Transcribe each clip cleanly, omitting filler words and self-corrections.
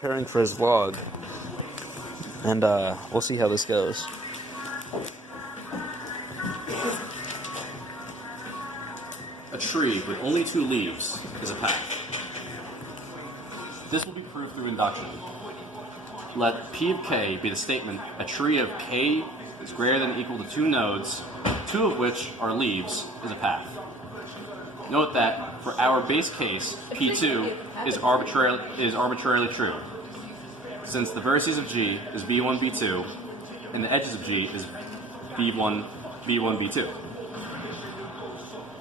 Preparing for his vlog, and we'll see how this goes. A tree with only 2 leaves is a path. This will be proved through induction. Let P of k be the statement a tree of k is greater than or equal to 2 nodes, 2 of which are leaves, is a path. Note that for our base case, P2 is arbitrarily true, since the vertices of G is B1, B2, and the edges of G is B1, B2.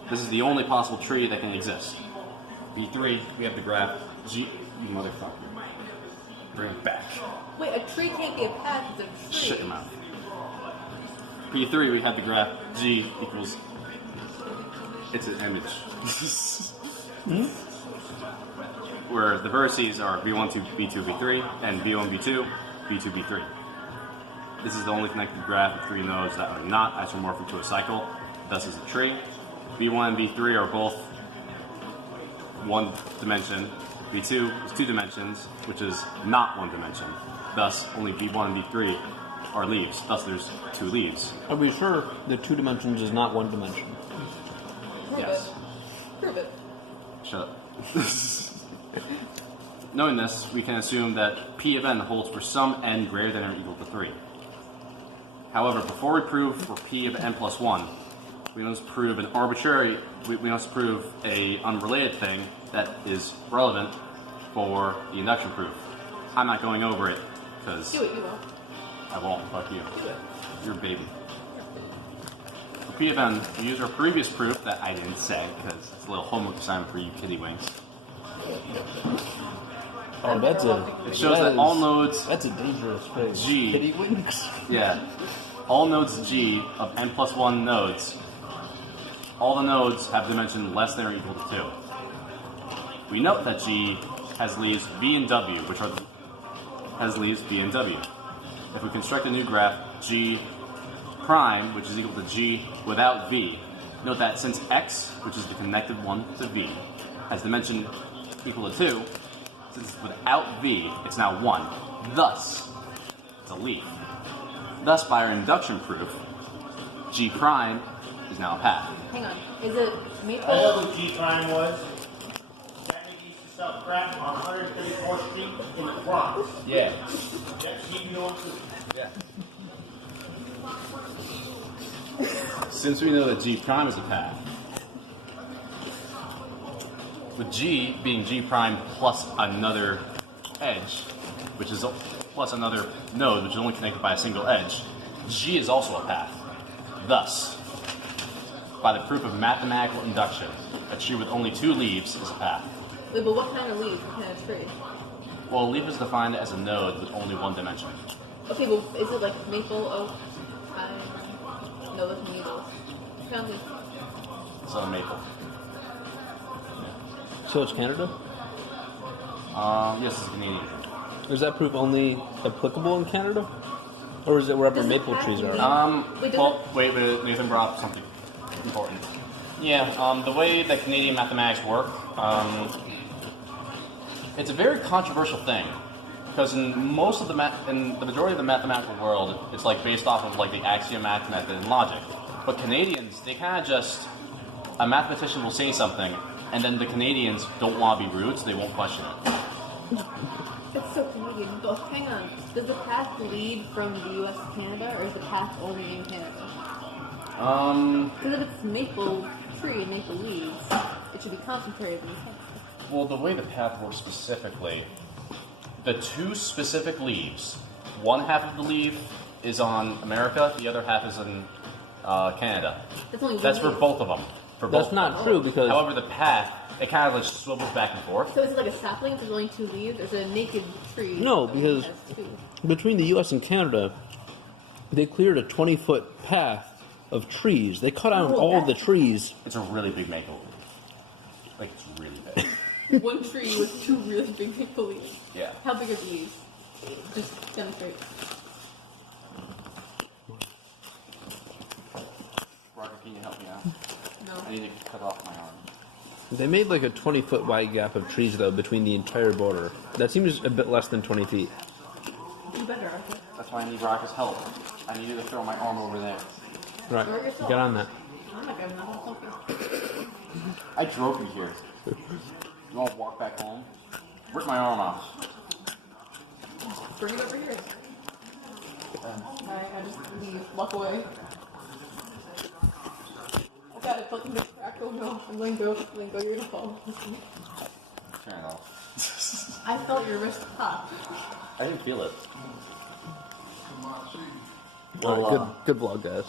This is the only possible tree that can exist. B3, we have the graph G. You motherfucker. Bring it back. Wait, a tree can't be a path, it's a tree. Shut your mouth. P3, we had the graph G equals. It's an image. Where the vertices are B1, B2, B3, and B1, B2, B2, B3. This is the only connected graph of 3 nodes that are not isomorphic to a cycle, thus is a tree. B1 and B3 are both 1 dimension. B2 is 2 dimensions, which is not 1 dimension. Thus, only B1 and B3 are leaves. Thus, there's 2 leaves. Are we sure that 2 dimensions is not 1 dimension? Yes. Prove it. Shut up. Knowing this, we can assume that P of n holds for some n greater than or equal to 3. However, before we prove for P of n plus 1, we must prove an unrelated thing that is relevant for the induction proof. I'm not going over it, because... Do it, you won't. I won't, fuck you. Do it. You're a baby. For P of n, we use our previous proof that I didn't say, because it's a little homework assignment for you kitty wings. Oh, that's It shows that all nodes... That's a dangerous phrase. G. Kitty winks. Yeah. All nodes G of n plus 1 nodes, all the nodes have dimension less than or equal to 2. We note that G has leaves V and W, has leaves V and W. If we construct a new graph, G prime, which is equal to G without V, note that since X, which is the connected one to V, has dimension equal to 2, since without V, it's now 1. Thus, it's a leaf. Thus, by our induction proof, G prime is now a path. Hang on. Is it maple? I know who G prime was. That nigga used to sell crack on 134th Street in the Bronx. Yeah. That G know too. Yeah. Since we know that G prime is a path, with G being G prime plus another edge, which is plus another node, which is only connected by a single edge, G is also a path. Thus, by the proof of mathematical induction, a tree with only 2 leaves is a path. Wait, but what kind of leaf? What kind of tree? Well, a leaf is defined as a node with only 1 dimension. Okay, well, is it like maple, oak, pine? No, that's needles. What kind of leaf? So a maple. So it's Canada? Yes, it's a Canadian. Is that proof only applicable in Canada? Or is it wherever Does it maple have trees to are? be? Wait, Nathan brought up something important. Yeah, the way that Canadian mathematics work, it's a very controversial thing. Because in the majority of the mathematical world, it's like based off of like the axiomatic method and logic. But Canadians, they kind of just, a mathematician will say something, and then the Canadians don't want to be rude, so they won't question it. It's so Canadian. But hang on. Does the path lead from the U.S. to Canada, or is the path only in Canada? Because if it's maple tree and maple leaves, it should be concentrated in Canada. Well, the way the path works specifically, the 2 specific leaves, one half of the leaf is on America, the other half is in Canada. That's only one That's for leaf. both of them. That's not true because... However, the path, it kind of like swivels back and forth. So is it like a sapling if there's only 2 leaves, or is it a naked tree? No, that only because has 2? between the U.S. and Canada, they cleared a 20-foot path of trees. They cut out all of the trees. It's a really big maple. Like, it's really big. One tree with 2 really big maple leaves. Yeah. How big are the leaves? Just demonstrate. Roger, can you help me out? No. I need to cut off my arm. They made like a 20-foot wide gap of trees though between the entire border. That seems a bit less than 20 feet. You better, Arthur. That's why I need Rocket's help. I need you to throw my arm over there. Right, Throw it yourself. get on that. I'm not gonna help you. I drove you here. You want to walk back home? Rip my arm off. Bring it over here. I just leave. Walk away. I got it. Fucking this crack. Oh no. I'm letting go. Letting go. You're gonna fall. Turn it off. I felt your wrist pop. I didn't feel it. All right, good vlog, guys.